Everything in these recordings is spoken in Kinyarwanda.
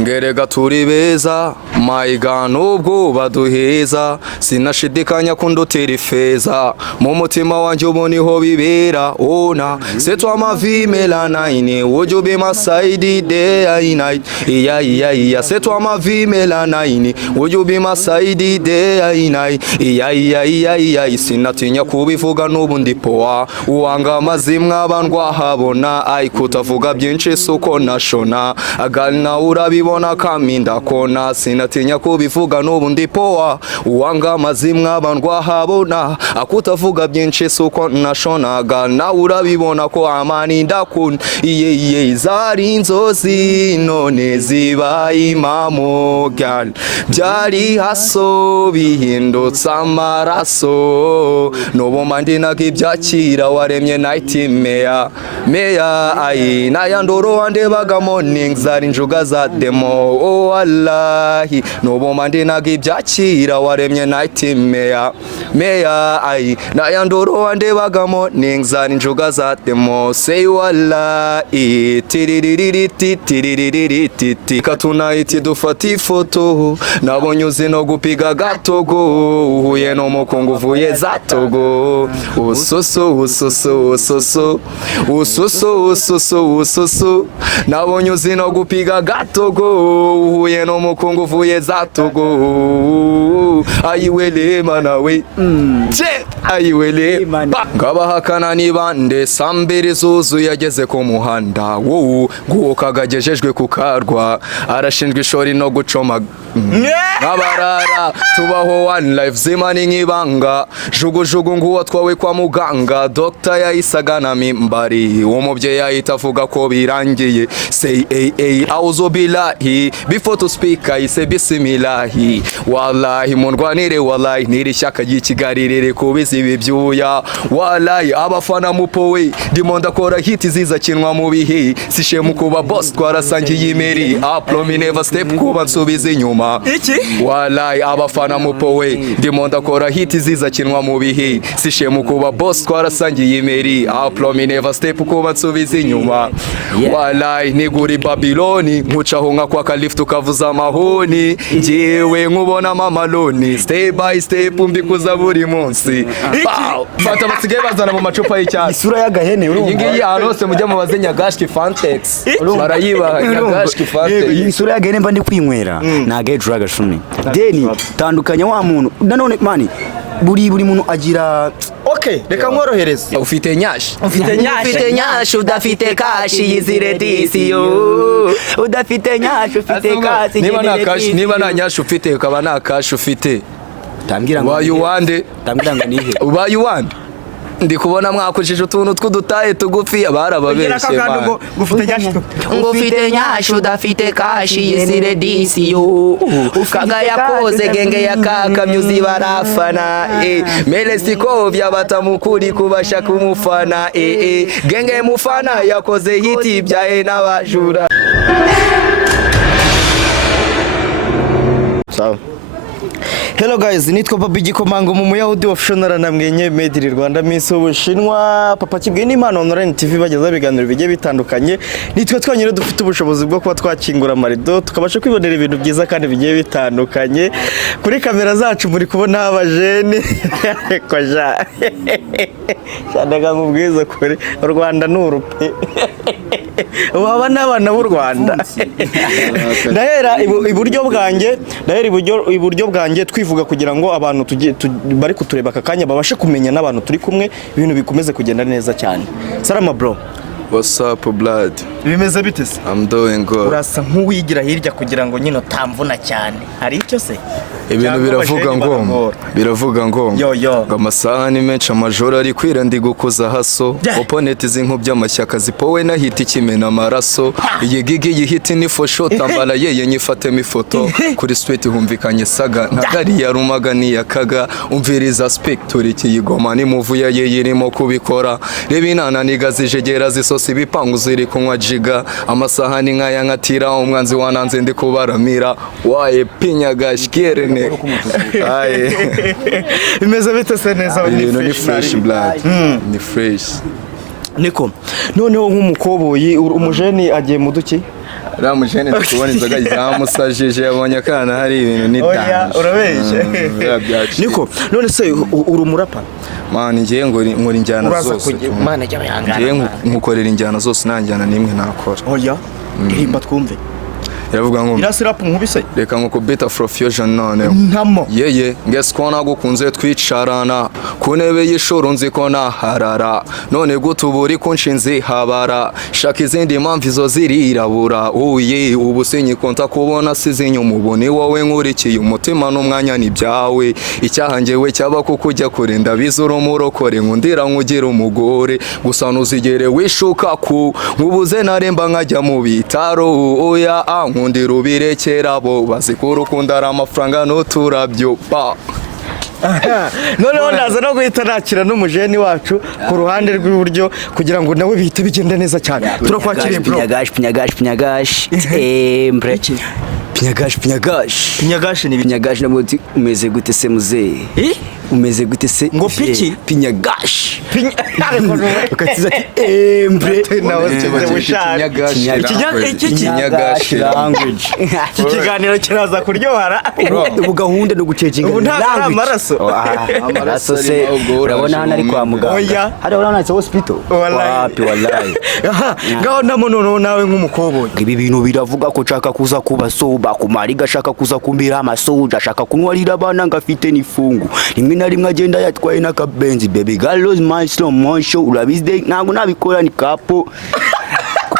ngerega turi beza mayiga nubwo baduheza sinashidikanya kundutera ifeza mu mutima wanjye ubu niho bibera ona c'est toi ma vie mélanine would you be my side day and night iya c'est toi ma vie mélanine would you be my side day and night iya sinatinya kubivuga n'ubu ndi poa uwanga amazimwe abandwa habona ai kutavuga byinshi suko nashona agana urabibona kaminda kona sinatinya kubivuga n'ubu ndi poa uwanga amazimwe abandwa habona akutavuga byinshi suko nashona agana urabibona ko amani ndakun iye zari inzozi none zibaye impamo gal byari haso bihindutse amaraso n'ubu mandinaga ibyakira waremye nightmare meya ai nayandoro wandebaga morning zari njuga za demo oh wallahi n'ubu mandinaga ibyakira waremye nightmare meya ai nayandoro wandebaga morning zari njuga za demo say wallahi tiririririti katunayiti dufata ifoto nabonye uzi no gupiga gatogo uhuye no mukungu uvuye za Togo usoso nabonye uzi no gupiga gatogo uhuye no mukungu uvuye za Togo ayiwele manawe ayiwele ngabahakana nibande sambere zuzu yageze ku muhanda wowe nguwo kagagejejwe ku karwa arashinjwe ishori no gucoma abarara tubaho one life zimani nk'ibanga jugujugu nguwo twawe kwa muganga doctor yayisaga na mimbari umubyeyi yahita avuga ko birangiye say auzo bilahi before to speak I say bismillahi wallahi mundwanire wallahi niri shyaka ry'ikigaririre kubiza ibi byuya wallahi abafana mupowe ndimo ndakora hit ziza kinwa mu bihe sishemu kuba boss twarasangiye imeri aplomi never step kuba nsubiza inyuma iki wallahi abafana mupowe ndimo ndakora hit ziza kinwa mu bihe sishemu kuba boss twarasangiye imeri aplomi never step kuba nsubiza inyuma wallahi niguri Babiloni nkucaho nka kwa Kalift ukavuza amahoni ngiwe nkubona mama loni step by step mbikuza buri munsi fata basigaye bazana mu macupa y'icyatsi isura y'agahene iyi ngiyi ahantu hose mujya mu bazenya gashki fantex barayiba gashki fantex isura y'agahene mba ndi kwinywera nagaye drug shumi deni tandukanya wa muntu nanone mani buri muntu agira okay reka nkorohereze ufite nyashi udafite kashi yizire disiyo udafite nyashi ufite kashi niba nta nyashi ufite ukaba nta kashi ufite tambwira ngo wayuwande tambwira ngo nihe ubayuwande ndi kubona mwakujije utuntu tw'udutaye tugufi abarababeshye ngo ufite nyashi udafite kashi yizire disiyo kaga yakoze genge yakaka myuzi barafana melestiko byabatamukuri kubasha kumufana genge mufana yakoze hiti byahe n'abajura sawa. Hello guys, nitwa Papa Gikomango mu Muyahudi official namwenye made in Rwanda Miss Ubushinwa Papa Kibwe n'Impano online TV bageza biganiro bigiye bitandukanye nitwe twanyine dufite ubushobozi bwo kuba twakingura amarido tukabasha kwibonera ibintu byiza kandi bigiye bitandukanye kuri kamera zacu muri kubona abajene koja cyadaga nkubwiza kuri u Rwanda n'urupe waba n'abana b'u Rwanda ndahera iburyo bwanjye twivuga kugira ngo abantu bari kutureba akakanya babashe kumenya n'abantu turi kumwe ibintu bikomeze kugenda neza cyane. Salama bro. What's up blood? Bimeze bite se? I'm doing good. Urasa nk'uwigira hirya kugira ngo nyine utamvuna cyane. Hari icyo se? Ibintu biravuga ngo amasaha ni menshi amajoro ari kwira ndi gukuza haso opponent z'inkubye amashyaka zipowe na hit ikimena amaraso iyi gigi yihiti ni for shot ambala yeye nyifatemo ifoto kuri street humvikanye saga ntagari ya rumaga ni yakaga umviriza spectre ikiyigoma ni muvuya yeye irimo kubikora reba inana nigazijegera zisosi bipangu ziri kunywa jiga amasaha ni nkaya nkatira umwanzi wananze ndi kubaramira waye pinyaga shikere aye imeze bite se neza ni fresh blood ni fresh niko noneho nk'umukoboyi umujeni agiye mu duki ramujene tukubona inzoga zamusajije yabonye akana hari ibintu ni dance. Oya urabeshye. Niko none se uri umurapa? Man ngiye ngo nkora injyana zose. Mana jya yangana. Ngiye nkukorera injyana zose nanjyana nimwe nakora. Oya. Ndirimba twumve. Iravuga ngo irasi rap nkubise reka nko beta for fusion none ntamo yeye ngese ko nagukunze twicarana ku ntebe y'ishoro nzi ko naharara none gutuburi kunshinze habara shaka izindi mpamvu izo zirirabura uye ubusenyi konta kubona sizinye umubone wowe nkurikiye umutima n'umwanya ni byawe icyaha ngewe cyaba kukujya kure ndabizura umurokore nkundira nkugira umugore gusa nuzigere wishuka ku nkubuze naremba nkajya mu bitaro oya nkundira ubirekera bo bazikuru kundara amafaranga n'uturabyo pa noneho ndaza no guhita nakira n'umujeni wacu ku ruhande rw'iburyo kugira ngo nawe bihite bigenda neza cyane turakwakiriye bro pinyagash mbre pinyagash ni pinyagash nabuti umeze gute se muzee umeze gute se ngo piki pinyagash ukatiza ati mbre nawe pinyagash language ikiganiro kiraza kuryohara ubu gahunda no gucekinga ubu nta amaraso se urabona hano ari kwa muganga hari urabona se hospital wapi wallahi ngaho namunono nawe nk'umukoboyi ibi bintu biravuga ko nshaka kuza kuba soba kumari gashaka kuza kumbira amasoja ashaka kunwarira abana ngafite n'ifungu rimwe na rimwe agenda yatwaye n'akabenzi baby girl lose my slow motion urabizi ntabwo nabikora ni kapo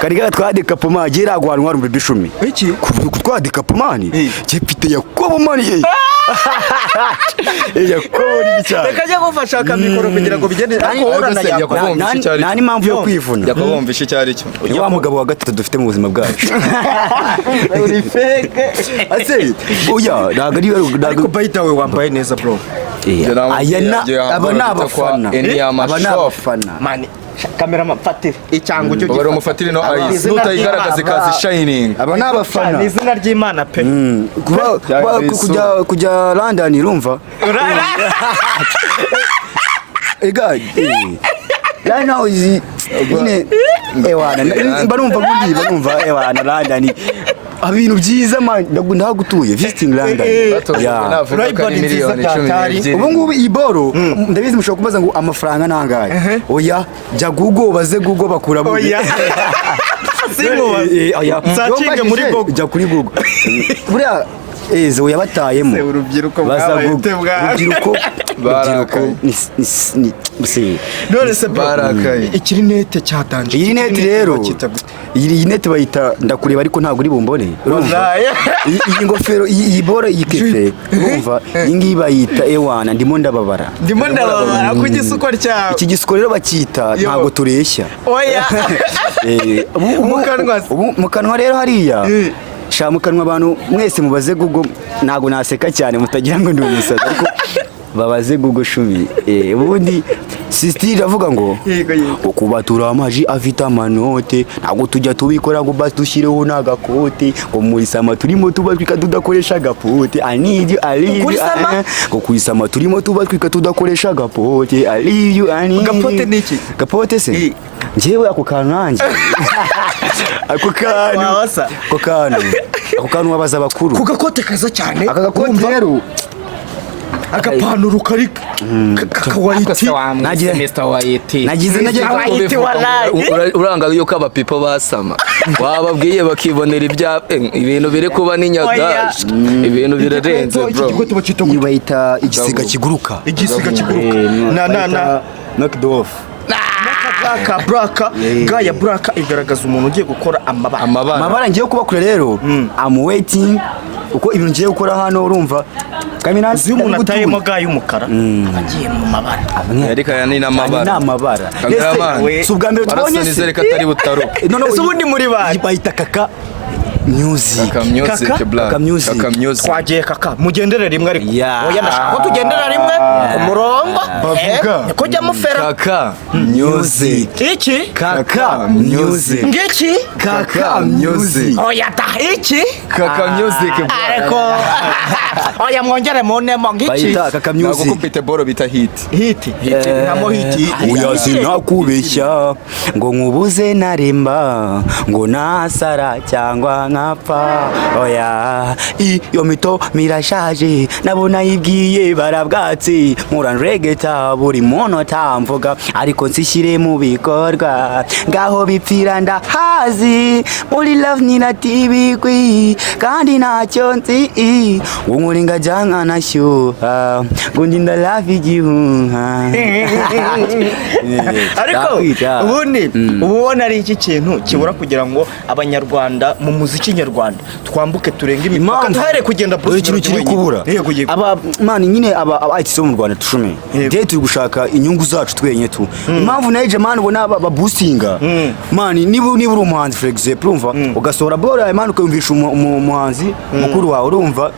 kariga twade kapo magera agwanwa rumbe bishumi iki kutwade kapo mani cyepite yakobo mani yakobo ni cyane reka gufasha akamikoro kugira ngo bigende nani impamvu yo kwivuna yakobomvisha cyari cyo wa mugabo wa gatatu dufite mu buzima bwacu uri fake ase oya ariko bayita we wambaye neza bro ayana abana abafana mani kamera mfatire icyango cyo bari umufatire no ayisi nutayigaragaza kazi shining abana abafana ni izina ry'Imana pe kujya London urumva egad right now is ine ewana barumva gundi barumva ewana London abintu byiza man ndagutuye visiting London ya miliyoni 10 ubu ngubu iboro ndabizi mushobora kubaza ngo amafaranga nangaye oya jya Google baze Google bakura muri oya sacinge muri Google jya kuri Google buriya ezo yabatayemo urubyiruko none se barakaye ikiri nete cyatanje iyi nete rero iyi nete bayita ndakureba ariko ntabwo uri bumbone iyi ngofero iyi bora iyi kefe urumva iyi ngiyi bayita ewana ndimo ndababara ku gisuko cyawe iki gisuko rero bakita ntabwo tureshya oya mu kanwa rero hariya shamukanwa abantu mwese mubaze Google ntago naseka cyane mutagira ngo ndi umusazi ariko babaze Google shumi ubundi sister iravuga ngo kubatura amaji afite amanote ntago tujya tubikora ngo basi dushireho nagakote ngo muri sama turimo tubatwika tudakoresha gapote I need you ngo kuisama turimo tubatwika tudakoresha gapote I need you gapote niki gapote se njyewe ako kananje ako kantu wabaza bakuru ku gakote kaza cyane aka gakote rero agapanuro kari kakawayiti nagize uranga yuko abapipo basama wababwiye bakibonera ibintu biri kuba n'inyagaje ibintu birarenze bro bayita igisiga kiguruka na knocked off braka gaya braka igaragaza umuntu ugiye gukora amabara ngiye kubakura rero I'm waiting uko ibintu ngiye gukora hano urumva kaminazi y'umuntu atayemo gaya umukara abagiye mu mabara ariko aya ni n'amabara si ubwa mbere tubonye se atari butaro none ubundi muri bari bayita kaka music. Kaka music Kaka? black. Kaka music. Kaka music. twagiye kaka mugendere rimwe ariko Yeah. oya ndashaka ko tugendera rimwe ku murongo Bavuga. ko jya mufera Kaka music. iki Kaka music. ngiki Kaka music. oya ta iki Kaka music. ariko oya mwongere munemo ngiki Bayita Kaka Ntabwo music. kupita boro bita hit. hiti nkamo hiti Oya sinakubeshya ngo nkubuze naremba ngo nasara cyangwa nkapfa oya iyo mito mirashaje nabona yibwiye barabwatsi muranregeta buri munota mvuga ariko nsishyire mu bikorwa ngaho bipfira ndahazi muri love ninatibikwi kandi ntacyo nzi ngo nkuri ngajyanka nashyuha ngo ndinda love igihuha ariko Ndakwita. ubundi uba ubona ari iki kintu kibura kugira ngo abanyarwanda mu muziki nyarwanda twambuke turenge imipaka duhere kugenda dore ikintu kiri kubura aba mani nyine aba artists bo mu Rwanda tushome de turi gushaka inyungu zacu twenyine tu impamvu naje mani ubona aba boostinga mani niba uri umuhanzi for example urumva ugasohora bora mani ukayumvisha umuhanzi mukuru wawe urumva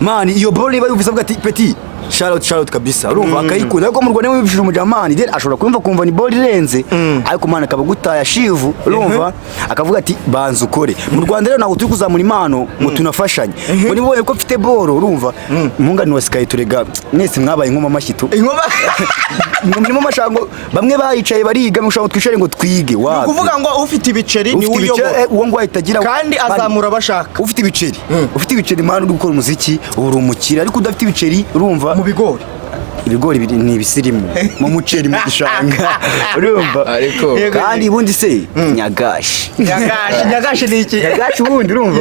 mani iyo bora niba yumvise avuga ati petit shout out kabisa urumva akayikunda ariko mu Rwanda wibishije umujamani then ashobora kumva ni bora irenze ariko mani akaba gutaya shivu urumva akavuga ati banza ukore mu Rwanda rero naho turi kuzamura impano ngo tunafashanye ngo nibonye ko mfite boro urumva mungani wasikaye turega mwese mwabaye nkoma mashyitu murimo mashango bamwe bayicaye bariga mushango twishare ngo twige wa kuvuga ngo ufite ibiceri ni uwo ngo ahitagira kandi azamura bashaka ufite ibiceri mani uri gukora umuziki uri umukire ariko udafite ibiceri urumva mu bigori ibigori ni ibisirimu mu muceri mu gishanga urumva Ariko kandi ubundi se nyagashi ni iki nyagashi ubundi urumva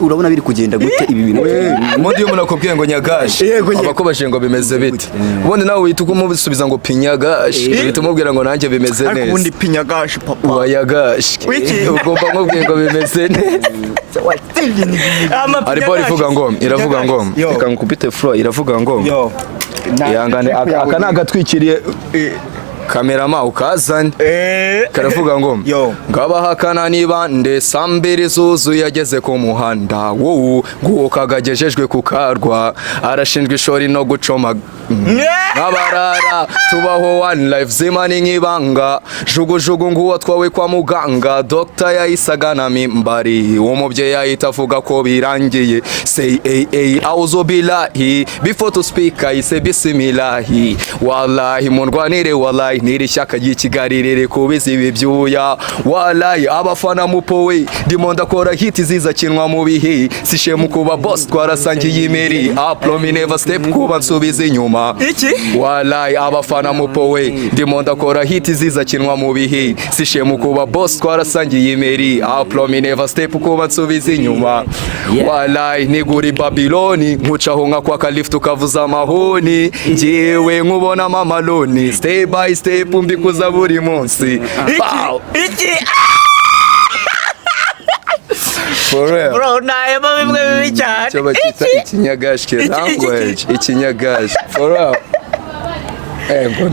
urabona biri kugenda gute ibi bintu Mundi yo munakubwiye ngo nyagashi. Abakobashe ngo bimeze bite. Ubundi nawe uhita umusubiza ngo pinyagashi. Uhita umubwira ngo nanjye bimeze neza. ariko ubundi pinyagashi papa Wayagashi. Ugomba kumubwira ngo bimeze neza. Ariko iravuga ngo reka nkupite flow iravuga ngo ihangane aka nagatwikiriye kamerama ukazane karavuga ngo ngabahakana niba nde sambere zuzuye yageze ku muhanda wowe nguwo kagagejejwe ku karwa arashinjwa ishori no gucoma n'abarara tubaho one life zimani nk'ibanga jugujugu nguwo twawe kwa muganga Dr. yahisaga na mimbari umubyeyi yahita avuga ko birangiye say auzo bilahi before to speak I say bismillahi wallahi mundwanire wallahi niri shyaka ry'ikigaririre kubiza ibi byuya wallahi abafana mupowe ndimo ndakora hit ziza kinwa mu bihe sishemu kuba boss twarasangiye imeri upload never step kuba nsubiza inyuma wallahi abafana mupowe ndimo ndakora hit ziza kinwa mu bihe sishemu kuba boss twarasangiye imeri upload never step kuba nsubiza inyuma wallahi niguri Babiloni nkucaho nka kwa Kalift ukavuza amahoni jewe nkubona mama loni step by step mbikuza buri munsi iki for real bro naye bimwe bibi cyane cyo bakita ikinyagashi language ikinyagashi for real ngo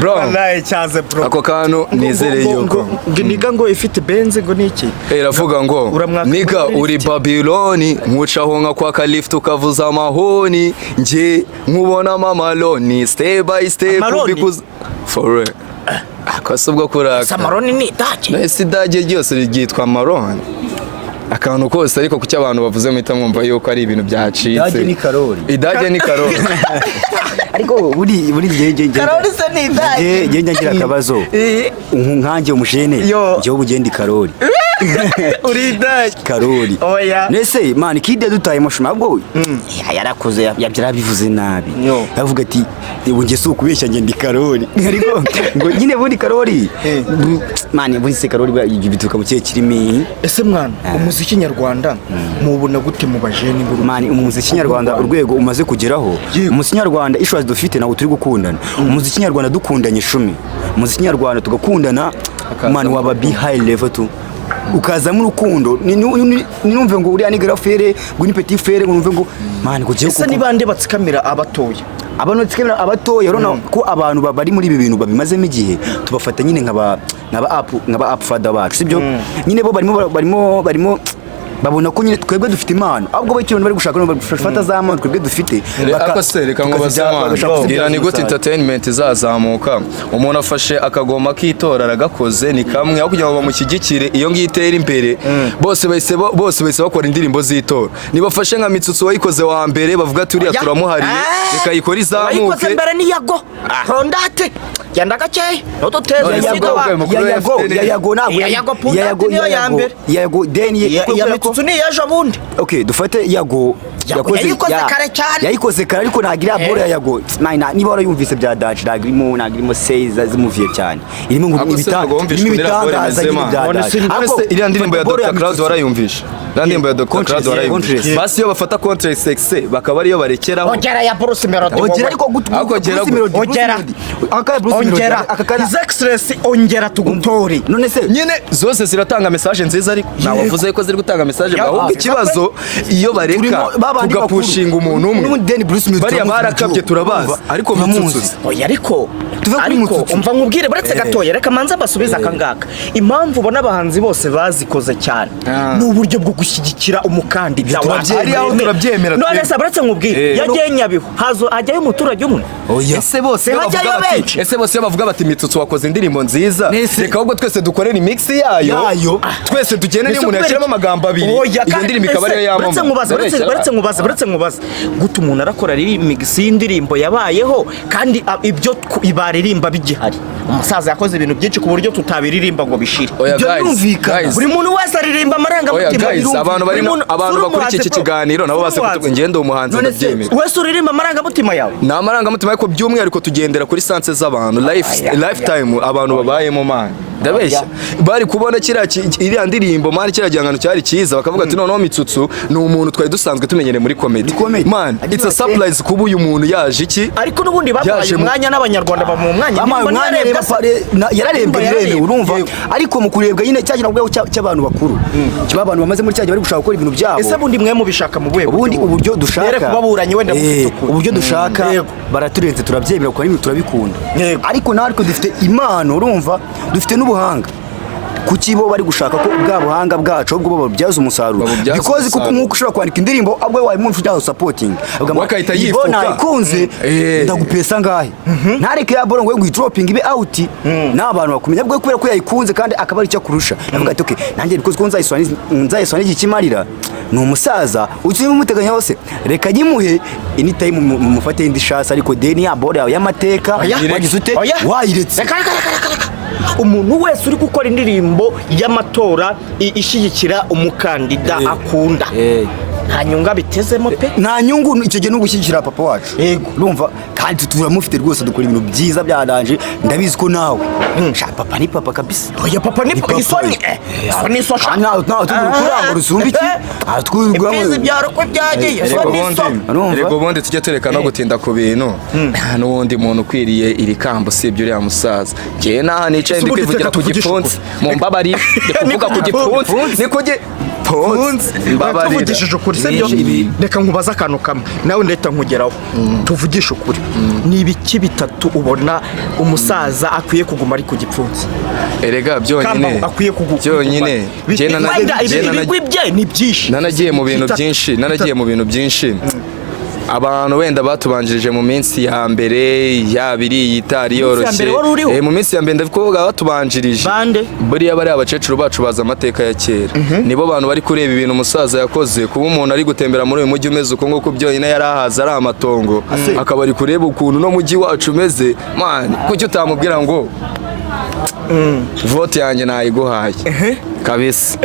bro naye cyaze bro ako kantu nizere yuko niga ngo ifite benze ngo niki iravuga ngo niga uri Babiloni nkucaho nka kwa Kalift ukavuza amahoni nje nkubona mama loni step by step bikuza for real akasubwo kuraka samaroni ni dage nese dage ryose ryitwa maroni akantu kose ariko kuki abantu bavuze muhita mwumva yuko ari ibintu byacitse idage ni karori ariko buri jeje karori se ni dage jeje ngira akabazo nkanjye umushene je ubugenda karori uri dage karori oya nese man kide dutaye mushuma bwo yarakoze yabyara bivuze nabi yavuga ati ubunge si ukubeshya nge ndi karori ariko ngo nyine buri karori man buri se karori bituka mu kiye kirimi ese mwana umuziki nyarwanda mubona gute mu bajeni nguru man umuziki nyarwanda urwego umaze kugeraho umuziki nyarwanda ishwazi dufite nawo turi gukundana umuziki nyarwanda dukundanye 10 umuziki nyarwanda tugakundana man waba be high level tu ukaza mu rukundo ninumve ngo uri anigara fere ngo ni petit fere ngo numve ngo man kugiye ese ni bande batsikamira abatoya abantu tsikemera abatoya urona ko abantu bari muri ibi bintu babimazemo igihe tubafata nyine nkaba app father bacu sibyo nyine bo barimo babona ko nyine twebwe dufite impano ahubwo ikintu bari gushaka no bafata za mpano twebwe dufite reka ngo bazamana ni gute entertainment izazamuka umuntu afashe akagoma kitora aragakoze ni kamwe aho kugira ngo bamushyigikire iyo ngitera imbere bose bahise bakora indirimbo z'itora nibafashe nka Mitsutsu wayikoze wa mbere bavuga turiya turamuhariye reka yikora izamuke wayikoze mbere ni yago rondate yanda gakeye yago deni Mitsutsu ni yaje bundi okay dufate yago yayikoze kare ariko nagira bora ya yago niba warayumvise bya Dutch nagirimo seiza zimuviye cyane irimo ibitangaza iriya ndirimbo ya Dr. Cloud warayumvisha ndirimbo ya Dr. Cloud warayumvisha basi iyo bafata contre sexe bakaba ariyo barekeraho ongera ya Bruce Melody ongera His Excellency ongera tugutore none se nyine zose ziratanga message nziza ariko nabavuze ko ziri gutanga message ahubwo ikibazo iyo bareka tugapushinga umuntu umwe bariya barakabye turabazi ariko Mitsutsu oya ariko umva nkubwire buretse gatoya reka manza basubiza akangaka impamvu ubona abahanzi bose bazikoze cyane n'uburyo bwo gushyigikira umukandida ari aho turabyemera none se buretse nkubwire yagiye Nyabihu hazo ajyayo umuturage umwe ese bose bavuga bati Mitsutsu wakoze indirimbo nziza reka ahubwo twese dukorera mix yayo twese tugende niyo umuntu yashyiramo amagambo abiri iyo ndirimbo ikaba ariyo yamama buretse nkubaza guta umuntu arakora remix y'indirimbo yabayeho kandi ibyo ibaririmba bigihari umusaza yakoze ibintu byinshi ku buryo tutabiririmba ngo bishire buri muntu wese aririmba amarangamutima abantu bakurikiye iki kiganiro nabo base kutubwe ngende umuhanzi ndabyemera wese uririmba amarangamutima yawe na amarangamutima ariko by'umwihariko tugendera kuri sanse z'abantu lifetime abantu babayemo man ndabeshya bari kubona iriya ndirimbo man kiriya gihangano cyari cyiza bakavuga ati noneho Mitsutsu ni umuntu twari dusanzwe tumenyere muri comedy man it's a surprise kuba uyu muntu yaje iki ariko nubundi babaye umwanya n'abanyarwanda bamu umwanya yararembye urumva ariko mu kurebwa nyine cyagira ubwo cy'abantu bakuru cy'abantu bamaze muri cyaje bari gushaka gukora ibintu byabo ese bundi mwe mu bishaka mu bwego ubundi uburyo dushaka kubaburanye wenda mufite uburyo dushaka baraturenze turabyemera kuko n'ibintu turabikunda ariko natwe dufite impano urumva dufite n'ubuhanga kuki bo bari gushaka ko bwa buhanga bwacu ubwo babyaza umusaruro because kuko nkuko ushobora kwandika indirimbo abwe wayi mu mfite supporting wakahita yifuka ikunze ndagupesa ngahe ntareke ya borongo ngo dropping ibe out n'abantu bakumenya bwo kubera ko yayikunze kandi akaba ari cyo kurusha navuga ati okay nanjye because ko nzayiswana ikimarira ni umusaza uzi umuteganya hose reka nyimuhe iteye mufate indi shasi ariko deni ya bora y'amateka wagize ute wayiretse umuntu wese uri gukora indirimbo y'amatora ishyigikira umukandida akunda nta nyunga bitezemo pe nta nyungu icyo gihe n'ugushyigikira papa wacu urumva kandi turamufite rwose dukora ibintu byiza byaranje ndabizi ko nawe papa ni papa kabisa oya papa ni isoni isoni so nta tukuranga rusumba iki atwirwamo byaro ko byagiye rego bonde tujye tureka no gutinda ku bintu n'ubundi muntu ukwiriye iri kambo sibyo uriya musaza ngiye naha nicaye ndi kwivugira ku gipfunsi mu mbabari kuvuga ku gipfunsi ni kujye tuvugishije ukuri sibyo reka nkubaza akantu kamwe nawe ndahita nkugeraho tuvugishe ukuri ni ibiki bitatu ubona umusaza akwiye kuguma ari ku gipfunsi erega byonyine ibigwi bye ni byinshi nanagiye mu bintu byinshi abantu wenda batubanjirije mu minsi ya mbere yabiri yitari yoroshye mu minsi ya mbere ndavuga batubanjirije buriya bari abacecuru bacu baza amateka ya kera nibo bantu bari kureba ibintu umusaza yakoze kuba umuntu ari gutembera muri uyu mujyi umeze uko nguko byonyine yarahaza ari amatongo akaba ari kureba ukuntu no mujyi wacu umeze man kuki utamubwira ngo vote yanjye nayiguhaye kabisa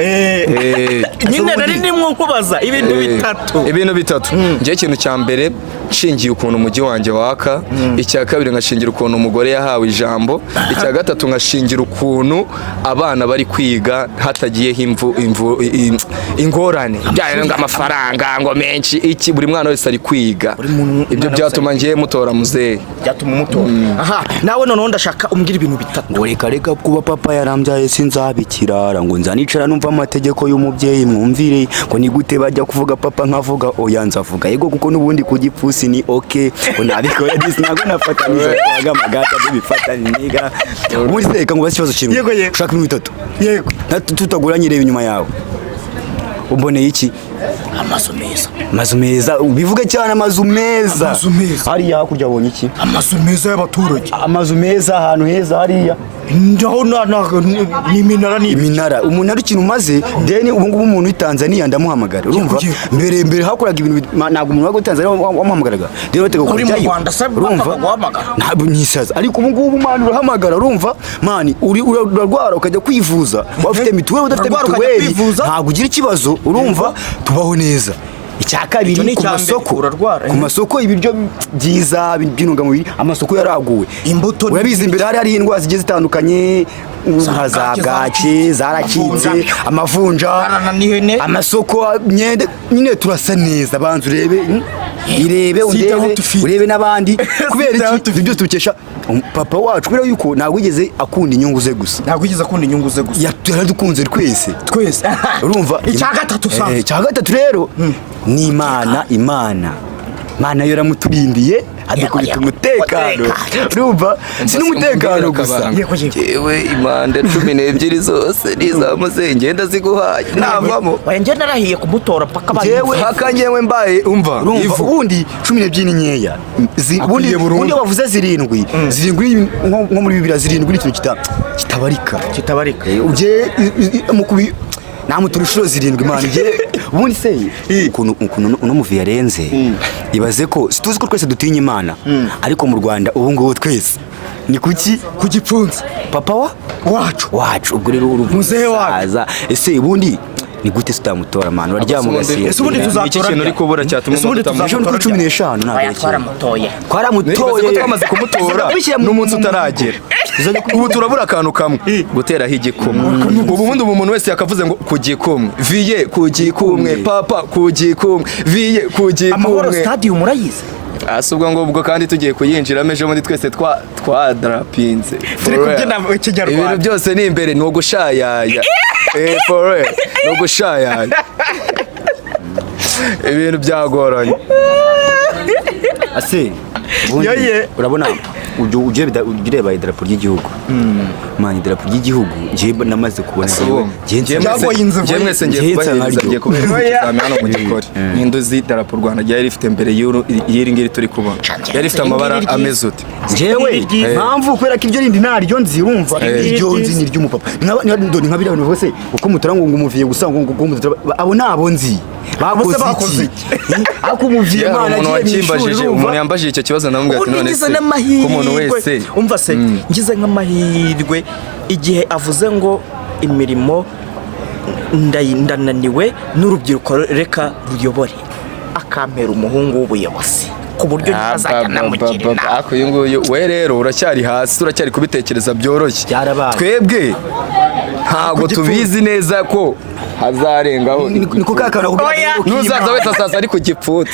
nyine nari nimwe kubaza ibintu bitatu ngiye ikintu cya mbere nshingiye ukuntu umujyi wanjye waka icya kabiri ngashingira ukuntu umugore yahawe ijambo icya gatatu ngashingira ukuntu abana bari kwiga hatagiyeho ingorane byane ngo amafaranga ngo menshi iki buri mwana wese ari kwiga ibyo byatuma ngiye mutora muzehe byatuma umutora aha nawe noneho ndashaka umbwira ibintu bitatu ngo reka kuba papa yarambyaye sinzabikirara ngo nzanicara numva amategeko y'umubyeyi mwumvire ngo ni gute bajya kuvuga papa nkavuga oya nzavuga yego kuko nubundi ku gipfusi disi ni okay unabikora disi ntabwo nafatanyije kwaga magata bifatanye niga muri seka ngo basibazo kimwe ushaka ibintu bitatu yego tutaguranye reba inyuma yawe umboneye iki amazu meza bivuge cyane amazu meza hariya hakurya abonye iki amazu meza y'abaturage amazu meza ahantu heza hariya ndaho ni iminara umunara ikintu umaze deni ubu ngubu umuntu w'Tanzania ndamuhamagara urumva mbere hakoraga ibintu ntabwo umuntu wa Tanzania wamuhamagaraga rero batega kuri mu Rwanda urumva ntabwo nisaza ariko ubu ngubu mani urahamagara urumva mani urarwara ukajya kwivuza wafite mituweli udafite mituweli ntabwo ugira ikibazo urumva tubaho neza icya kabiri ku masoko ibiryo byiza by'intungamubiri amasoko yaraguwe imbuto urabizi imbere hari indwara zigiye zitandukanye za bwake zaracitse amavunja amasoko myende nyine turasa neza banza irebe urebe n'abandi kubera iki ibyo tubikesha papa wacu kubera yuko ntabwo yigeze akunda inyungu ze gusa yaradukunze twese urumva icya gatatu rero ni Imana yo ramuturindiye adukubita umutekano urumva si n'umutekano gusa yewe imanda 12 zose nizamuze ngenda ziguhaye navamo wenge narahiye kumutora paka bari yewe hakanyewe mbaye umva ubundi 12 nkeya ubundi bavuze zirindwi nko muri Bibiliya zirindwi n'ikintu kitabarika uje mukubi namuturushiro zirindwi Imana ubundi se ukuntu uno muvi yarenze ibaze ko situzi ko twese dutinya Imana ariko mu Rwanda ubu ngubu twese ni kuki kugipfunza papa wacu ubwo rero muzehe waza ese ubundi ni gute tutamutora manu baryama ugasiye ese ubundi tuzatora iki kintu uri kubura cyatuma tutamutora 15 ntabwo twaramutoye twamaze kumutora n'umunsi utaragera ubu turabura akantu kamwe guteraho igikumwe ubundi umuntu wese yakavuze ngo kugikumwe viye kugikumwe papa kugikumwe viye kugikumwe amahoro stadium urayize asubwa ngo ubwo kandi tugiye kuyinjiramo ejo muri twese twadrapinze turi kubyina ikinyarwanda ibintu byose ni imbere ni ugushayaya for real no gushayaya ibintu byagoranye ase urabona uje ureba idarapo ry'igihugu mani idarapo ry'igihugu ngiye namaze kubona ngiye mwese ngiye kubera hano mu gikori n'induzi idarapo Rwanda ryari rifite mbere y'iri ngiri turi kubona yari rifite amabara ameze ute ngewe mpamvu kubera ko ibyo rindi naryo nzi urumva iryo nzi ni ry'umupapa nka biriya bintu bose uko mutara ngo umuviye gusa ngo abo nabo nzi bakoze iki ako umuviye Imana agiye umuntu yambajije icyo kibazo namubwira ati none se umuntu wese umva se ngize nk'amahirwe igihe avuze ngo imirimo ndananiwe n'urubyiruko reka ruyobore akampera umuhungu w'ubuyobozi ku buryo ntazajya namugira inama ako uyu nguyu we rero uracyari hasi uracyari kubitekereza byoroshye twebwe ntago tubizi neza ko hazarengaho niko kakana nuzaza wese asaza ari kugipfutse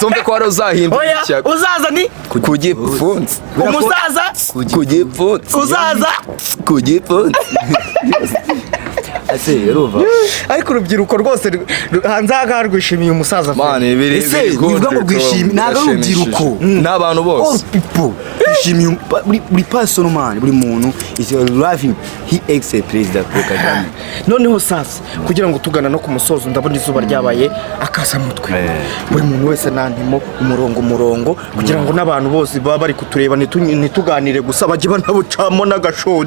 zumve ko wari uzahindura uzaza ni kugipfutse umusaza kugipfutse uzaza kugipfutse ase ruva ariko urubyiruko rwose hanze aha rwishimiye umusaza mane bivuga ngo rwishimiye ntabwo urubyiruko n'abantu bose bishimiye buri person man buri muntu is loving he accept president Kagame noneho sasa kugira ngo tugana no ku musozo ndabona izuba ryabaye akasa mutwe buri muntu wese nantimo umurongo kugira ngo n'abantu bose baba bari kutureba ntituganire gusa bajye banabucamo n'agasho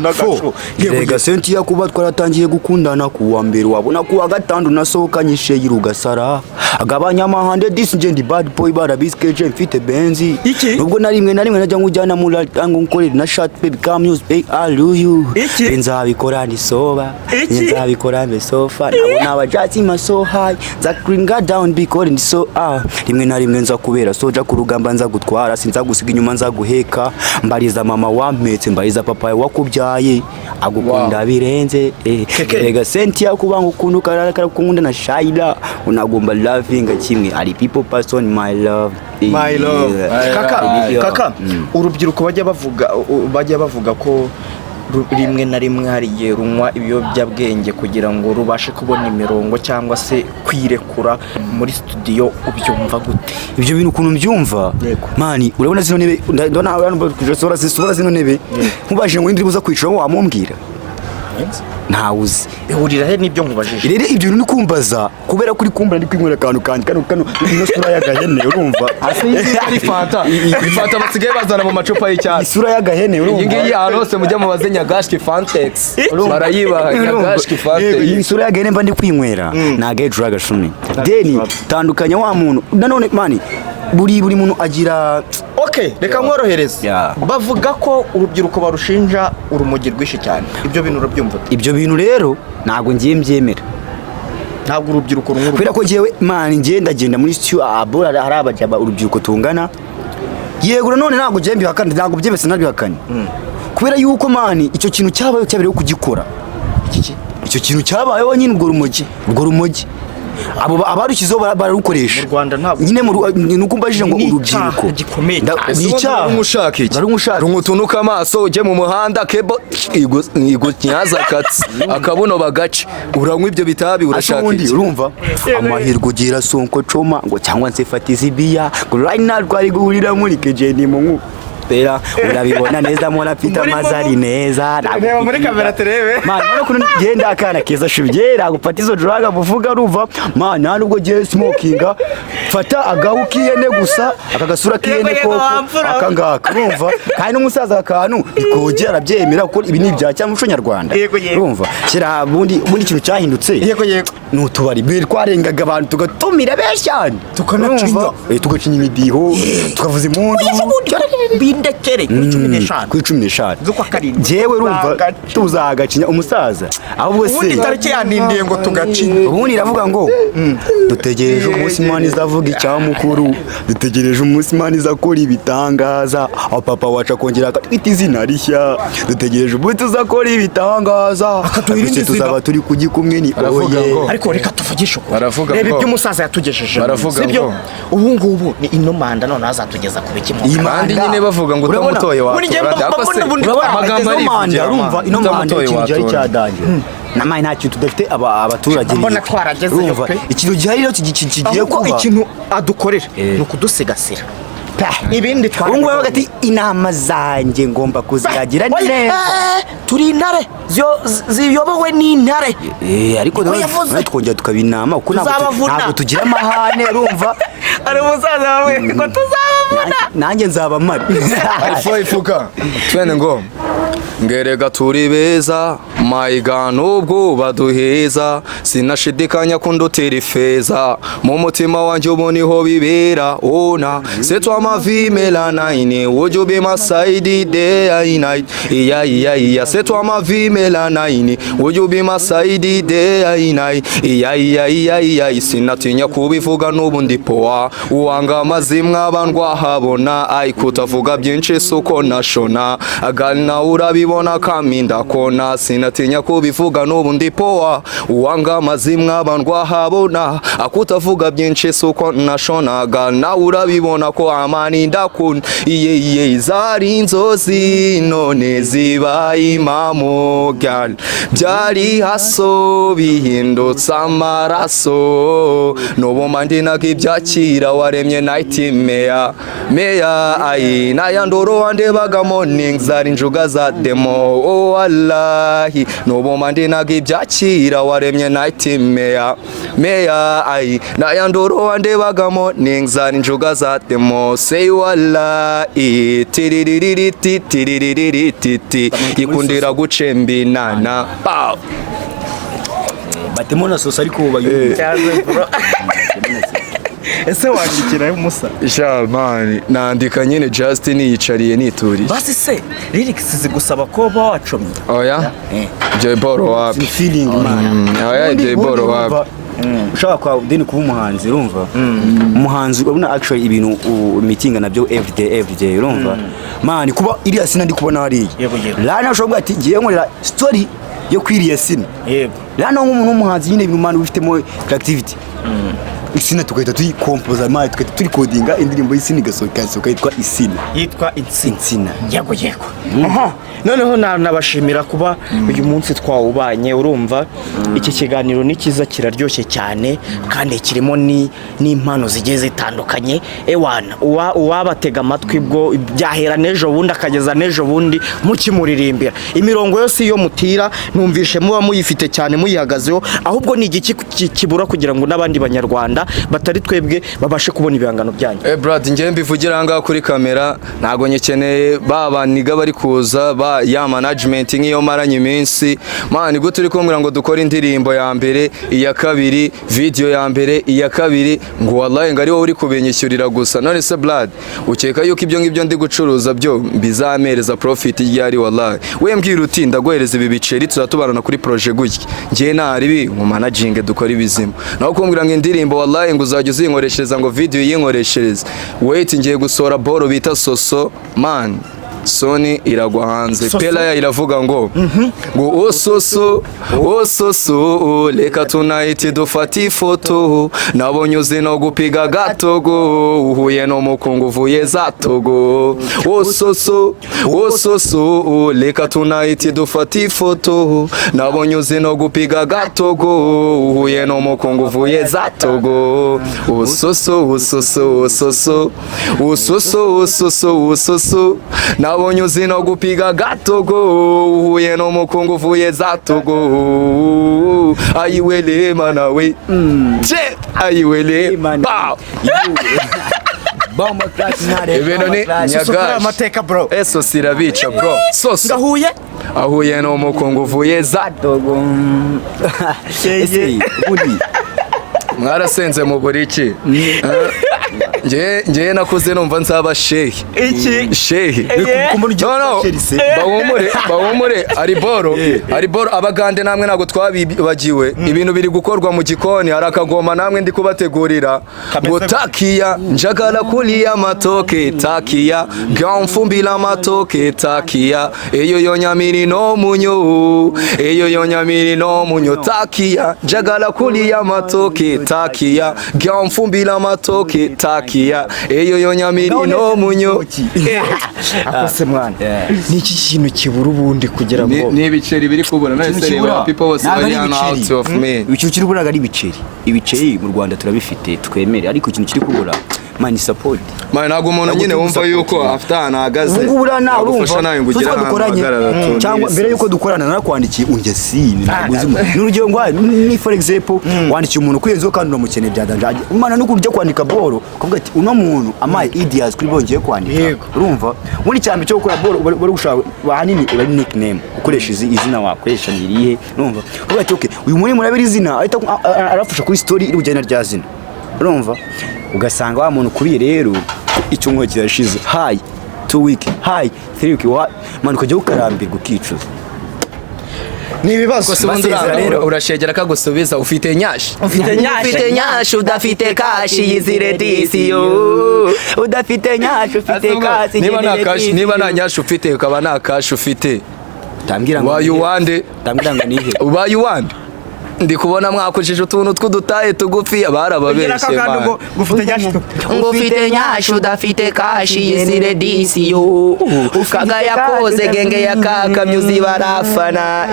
yega senti ya kuba twaratangiye gukundana kuwa mbere wabona kuwa gatanu nasohokanyishe yirugasara agabanya amahande disingend bad boy barabiskeje mfite benzi nubwo na rimwe najya ngujyana mu rango nkorera na shot baby come use big I love you nzabikora ni soba nzabikora mbe sofa nabona abajati maso high za kringa down because ni so rimwe na rimwe nza kubera soja ku rugamba nza gutwara sinza gusiga inyuma nza guheka mbariza mama wampetse mbariza papa wakubyaye agukunda birenze rega senti ya kubanga ukuntu karakara kukunda na Shaila unagomba loving kimwe ari people person my love kaka urubyiruko bajya bavuga ko rimwe na rimwe hari igihe runywa ibiyobyabwenge kugira ngo rubashe kubona imirongo cyangwa se kwirekura muri studio, ubyumva gute? Ibyo bintu ukuntu mbyumva mani, urabona zino ntebe ndabona abantu basora zino ntebe nkubajije ngo ndiri buza kwicara wamumbwira ntawuzi ihurira he n'ibyo nkubajije. rero ibyo bintu nikumbaza kubera kuri kumbura ndi kwinywera akantu kano ino sura y'agahene urumva ari fanta basigaye bazana mu macupa y'icyatsi, isura y'agahene urumva. iyi ngiyi ahantu hose mujya mu baze Nyagashiki Fantex barayibaha Nyagashiki Fantex. iyi sura y'agahene mba ndi kwinywera ntago hejuru y'agashumi. Deni tandukanya wa muntu nanone mani, buri muntu agira. Okay, reka mworohereze. Bavuga ko urubyiruko barushinja urumogi rwinshi cyane, ibyo bintu urabyumva? Ibyo bintu rero ntago ngiye mbyemera. Ntabwo urubyiruko rumwe kubera ko jewe mani ngenda muri studio abora hari abajya urubyiruko tungana. Yego none ntago ngiye mbihakana, ntago byemese nabihakanye. Kubera yuko mani icyo kintu cyabaye cyabereho kugikora. Icyo kintu cyabayeho nyine ubwo rumogi abo abarukizo bararukoresha mu Rwanda. Ntabwo nyine nuko mbajije ngo urubyiruko gikomeye nicyaha umushaka iki rungutunuka amaso ujye mu muhanda kebo igutyaza katsi akabuno bagace uranywa ibyo bitabi urashaka iki? Urumva amahirwe ugira sonko coma ngo cyangwa nse fatiza ibiya ngo right now twari guhurira muri kejeni mu pera urabibona neza mona pita mazari neza reba muri kamera turebe man mara kuno genda akana keza shubigera gufata izo drug buvuga ruva man nta nubwo giye smokinga fata agahu kiyene gusa akagasura kiyene ko akangaka urumva kandi n'umusaza akantu ikogera byemera ko ibi ni bya cyangwa umuco nyarwanda urumva kira bundi kintu cyahindutse yego n'utubari bwe twarengaga abantu tugatumira beshyane tukanumva tugacinya imidiho tukavuza impundu ndekere kuri 15 z'ukwa karindwi jewe rumva tuzagacinya umusaza ahubwo se ubundi tariki yanindiye ngo tugacinya. ubundi iravuga ngo dutegereje umunsi Imana izavuga icyamukuru, dutegereje umunsi Imana izakora ibitangaza, aho papa wacu akongera akatwita izina rishya, dutegereje umunsi tuzakora ibitangaza akatuhirinda tuzaba turi kugikumwe ni oye. Ariko reka tuvugishe uko reba ibyo umusaza yatugejeje sibyo ubu ngubu ni ino manda none azatugeza ku bikimo kandi nyine bavuga ngo utamutoye watora amagambo ari manda urumva ino manda cyari cyadanje namaye nta kintu tudafite abaturage mbona twaragezeyo pe ikintu gihari rero kigiye kuba ikintu adukorera ni ukudusigasira ibindi twarungu bagati inama zanjye ngomba kuzihagira neza turi intare ziyobowe n'intare ariko twongera tukabinama kuko ntabwo tugira amahane urumva ari umusaza wawe ngo tuzabavuna nanjye nzaba mari ifu ifuka twene ngo ngerega turi beza mayiga nubwo baduheza sinashidikanya kundutera ifeza mu mutima wanjye ubu niho bibera ona setwa mavi melanine would you be my side day and night iya setwa mavi melanine would you be my side day and night iya sinatinya kubivuga n'ubu ndi poa uwanga amazimwe abandwa habona ayikutavuga byinshi suko nashona agana urabibona kaminda kona sinatinya kubivuga n'ubu ndi poa uwanga amazimwe abandwa habona akutavuga byinshi suko nashona agana urabibona ko amani ndakun iye zari inzozi none zibaye impamo gal byari haso bihindutse amaraso n'ubu mandinaga ibyakira waremye nightmare ayi nayandoro wandebaga morning zari injuga za demo oh wallahi n'ubu mandinaga ibyakira waremye nightmare ayi nayandoro wandebaga morning zari injuga za demo say wallahi tiriririti ikundira gucembinana batemo na sosa ariko bayumva ese wandikira umusa Shalman nandika nyine Justin yicariye nituriye basi se lyrics zigusaba ko bawacomye oya J-Boro wapi feeling man oya J-Boro wapi ushaka kwa deni kuba umuhanzi urumva umuhanzi urabona actually ibintu meeting nabyo everyday urumva man kuba iriya sina ndi kubona hariya lana ushobora ati giye nkorera story yo kwiriya sina yego lana nk'umuntu w'umuhanzi nyine ibintu man ufitemo creativity isina tugahita tuyikompoza amazi tugahita turikodinga indirimbo y'isina igasohoka yitwa isina. Yitwa insina. Yego. Aha. Noneho nabashimira kuba uyu munsi twawubanye, urumva iki kiganiro ni cyiza kiraryoshye cyane kandi kirimo n'impano zigiye zitandukanye. Ewana uwabatega amatwi bwo byahera nejo bundi akageza nejo bundi mukimuririmbira. Imirongo yose iyo mutira numvishe muba muyifite cyane muyihagazeho, ahubwo ni igiki kibura kugira ngo n'abandi banyarwanda batari twebwe babashe kubona ibihangano byanyu. Brad, ngiye mbivugira ngaha kuri kamera, ntago nyekeneye babaniga bari kuza ya management nk'iyo maranye iminsi man, go turi kumbwira ngo dukora indirimbo ya mbere, iya kabiri, video ya mbere, iya kabiri, ngo wallahi ngari wowe uri kubenyishyurira gusa. None se Brad, ukeka yuko ibyo ngibyo ndi gucuruza byo bizamereza profit ryari? Wallahi we mbwira uti ndagohereza ibi biceri tuzatubarana kuri projet gutya, ngiye naribi mu managing dukora ibizima, naho kumbwira ngo indirimbo wallahi ngo uzajya uzinkoreshereza ngo video yinkoreshereza. Wait, ngiye gusora boro bita soso man, Sony iragwa hanze. Pela iravuga ngo ososo reka tunahite dufata ifoto, nabonye uzi no gupiga gatogo, uhuye no mukungu uvuye za Togo. Ososo reka tunahite dufata ifoto, nabonye uzi no gupiga gatogo, uhuye no mukungu uvuye za Togo. Ososo nabonye uzi no gupiga gatogo, uhuye no mukungu uvuye za Togo. Ayiwele mana we ayiwele ba Bomba class nare. ibintu ni nyagash amateka bro. Eso sirabica bro. Soso ahuye no mukungu uvuye za Togo. Budi mwarasenze mu buriki. Nje nakuze numva nzaba shehe. Shehe. Bahumure ariboro abagande namwe nago twabibagiwe. Ibintu biri gukorwa mu gikoni, arakagoma namwe ndi kubategurira. Ngo takia njagala kulia matoke takia, gamfumbila matoke takia, eyo yonyamiri no munyo takia, njagala kulia matoke takia, gamfumbila matoke takia, eyo yonyamiri no munyo. Akose mwana, ni iki kintu kibura ubundi kugira ngo ni ibiceri biri kubura? Nese reba people bose bari out of me. Icyo kiri kubura ari ibiceri mu Rwanda turabifite twemere, ariko ikintu kiri kubura man support. Man, ntago umuntu nyine wumva yuko afite ahantu ahagaze. Ngubura na urumva dukoranye cyangwa mbere yuko dukorana narakwandikiye ungesine naguzi n'urugero ngo ni for example wandikiye umuntu kwiyenzo kandi uramukeneye byadanje umana no kujya kwandika boro kuvuga ati uno muntu amaye ideas kuri bongeye kwandika, urumva muri cyambe cyo gukora boro bari gushaka bahanini bari nickname ukoresha izina wakoresha nirihe, urumva kuvuga ati okay uyu muri murabiri izina ahita arafusha kuri story iri bujyana rya zina, urumva ugasanga wa muntu kuri rero icyumweru kirashize hi 2 week hi 3 week man ukajya ukarambirwa ukicuza. Nibibazo rero urashegera kagusubiza ufite nyashi udafite kashi yizire disiyo, udafite nyashi ufite kashi niba nta nyashi ufite ukaba nta kashi ufite tambwira ngo wayuwande tambwira ngo nihe ubayuwande ndi kubona mwakojeje utuntu tw'udutaye tugufi barababeshye man. Ngufite nyashi udafite kashi yizire disiyo, ukaga yakoze genge yakaka myuzi barafana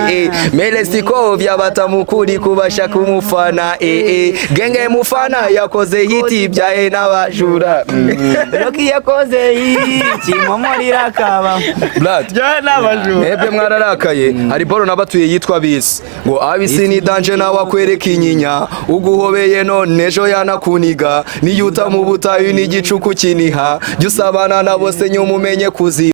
melesiko byabatamukuri kubasha kumufana genge mufana yakoze hiti byahe n'abajura roki yakoze hiti momorira kaba Blood byahe n'abajura. Ebye mwararakaye hari boro nabatuye yitwa bisi ngo abisi ni danje nawe akwereka inyinya uguhobeye none ejo yanakuniga niyuta mu butayu n'igicuku kiniha jya usabana na bose nyuma umenye kuzi